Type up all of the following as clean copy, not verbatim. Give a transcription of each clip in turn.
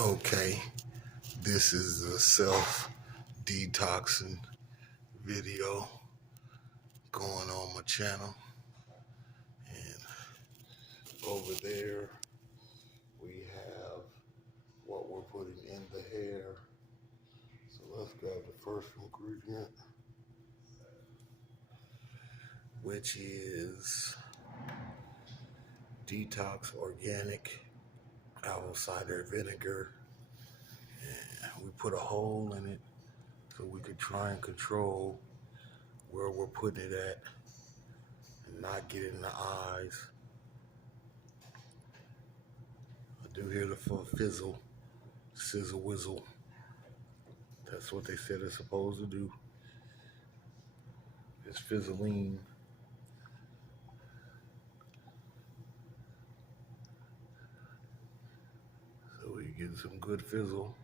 Okay, this is a self-detoxing video going on my channel, and over there we have what we're putting in the hair. So let's grab the first ingredient, which is Detox Organic Apple Cider Vinegar. And we put a hole in it so we could try and control where we're putting it at and not get it in the eyes. I do hear the fizzle, sizzle whizzle. That's what they said it's supposed to do. It's fizzling. So we get some good fizzle.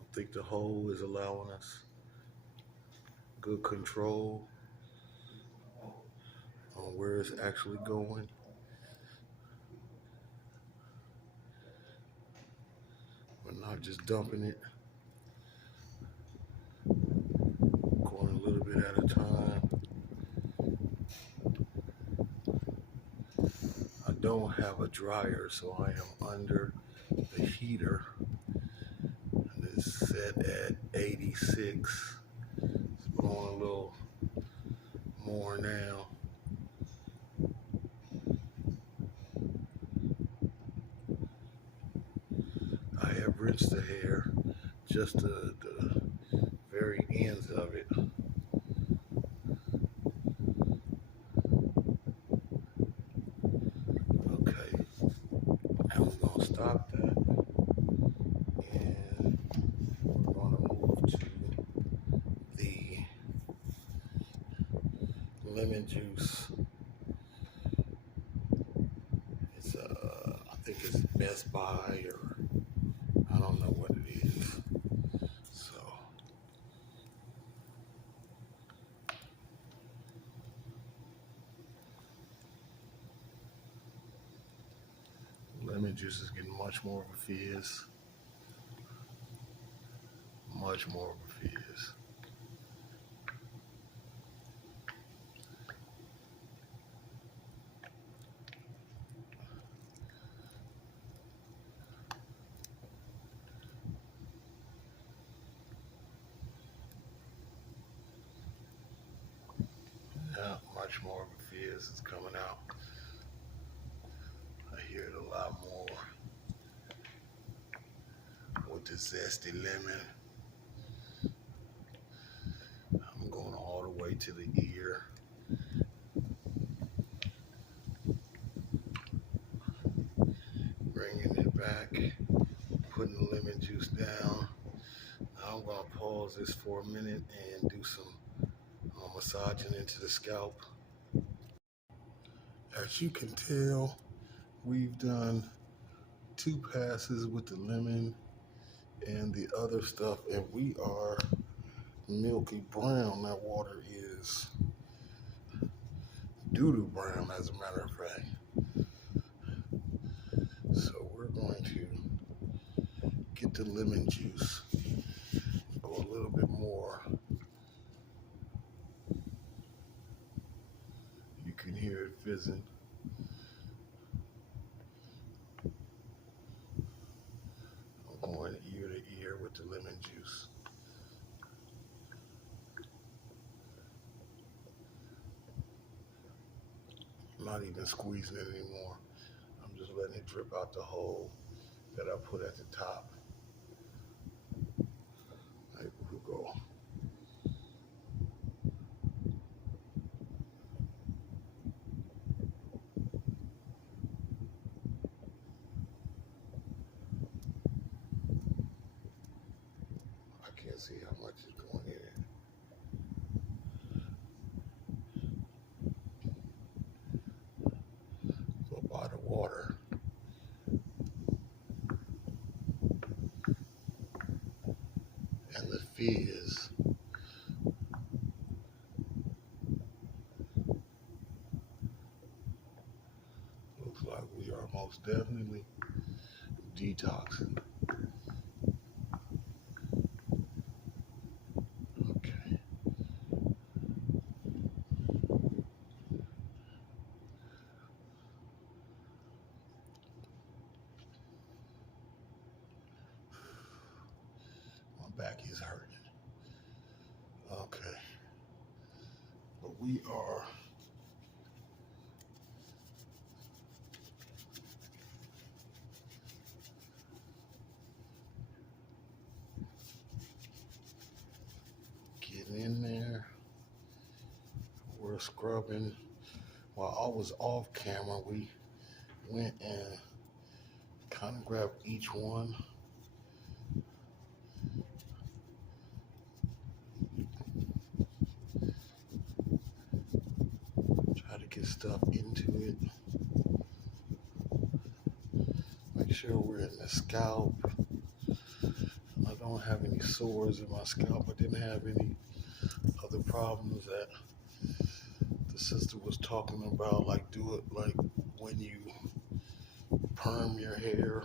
I think the hole is allowing us good control on where it's actually going. We're not just dumping it, going a little bit at a time. I don't have a dryer, so I am under the heater. And it's set at 86. It's blowing a little more now. I have rinsed the hair, just the very ends of it. Okay, now we're going to stop that, and we're going to move to the lemon juice. It's I think it's Best Buy, or I don't know what it is. So lemon juice is getting much more of a fizz. Much more of a fizz. Yeah, much more of a fizz is coming out. I hear it a lot more with the zesty lemon. I'm going all the way to the ear. Bringing it back, putting the lemon juice down. Now I'm going to pause this for a minute and do some massaging into the scalp. As you can tell, we've done 2 passes with the lemon and the other stuff, and we are milky brown. That water is doo-doo brown, as a matter of fact. So we're going to get the lemon juice, go a little bit more. You can hear it fizzing. I'm going ear to ear with the lemon juice. I'm not even squeezing it anymore. I'm just letting it drip out the hole that I put at the top. Like, we'll go. I can't see how much is going in it. Go by the water. And the fizz. most definitely detoxing. Okay. My back is hurting. Okay. But we are getting in there. We're scrubbing. While I was off camera, we went and kind of grabbed each one. Try to get stuff into it. Make sure we're in the scalp. I don't have any sores in my scalp. I didn't have any other problems that the sister was talking about, like do it like when you perm your hair.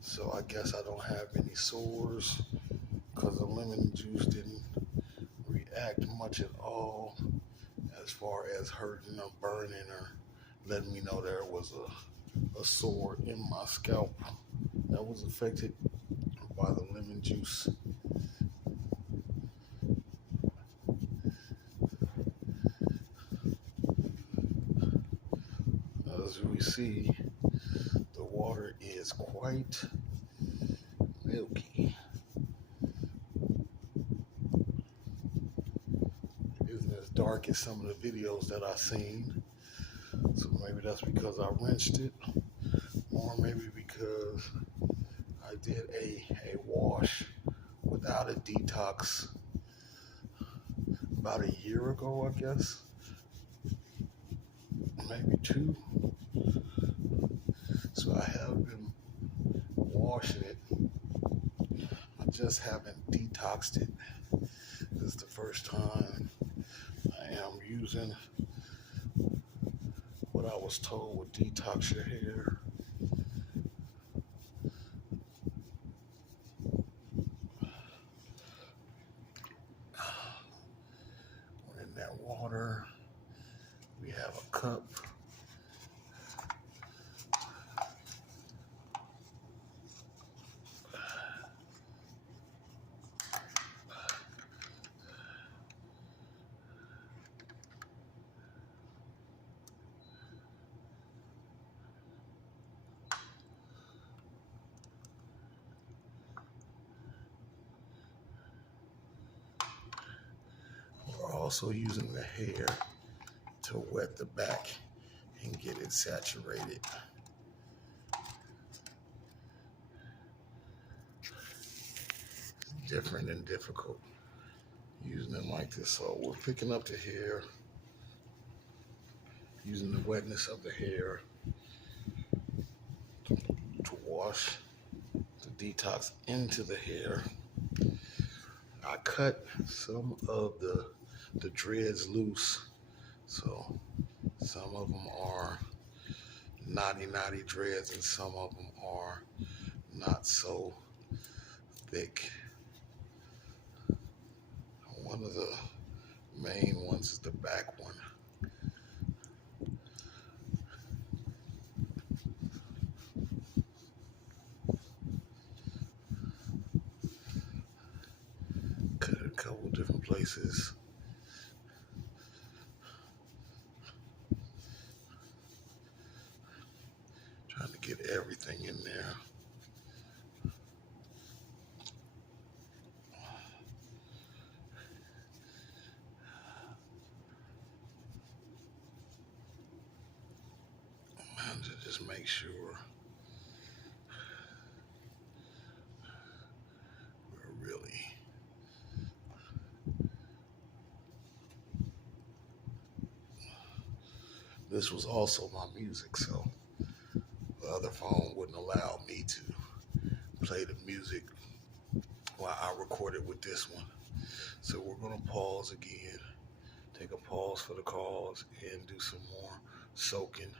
So I guess I don't have any sores because the lemon juice didn't react much at all as far as hurting or burning or letting me know there was a sore in my scalp that was affected by the lemon juice. As we see, the water is quite milky. It isn't as dark as some of the videos that I've seen. So maybe that's because I rinsed it, or maybe because I did a wash without a detox about a year ago, I guess. Maybe two. So I have been washing it. I just haven't detoxed it. This is the first time I am using what I was told would detox your hair. We're in that water. We have a cup. We're also using the hair to wet the back and get it saturated. It's different and difficult using it like this. So we're picking up the hair, using the wetness of the hair to wash the detox into the hair. I cut some of the dreads loose, so some of them are knotty dreads and some of them are not so thick. One of the main ones is the back one. Cut it a couple different places. Trying to get everything in there. And to just make sure we're really this was also my music, so the other phone wouldn't allow me to play the music while I recorded with this one. So we're gonna pause again, take a pause for the cause, and do some more soaking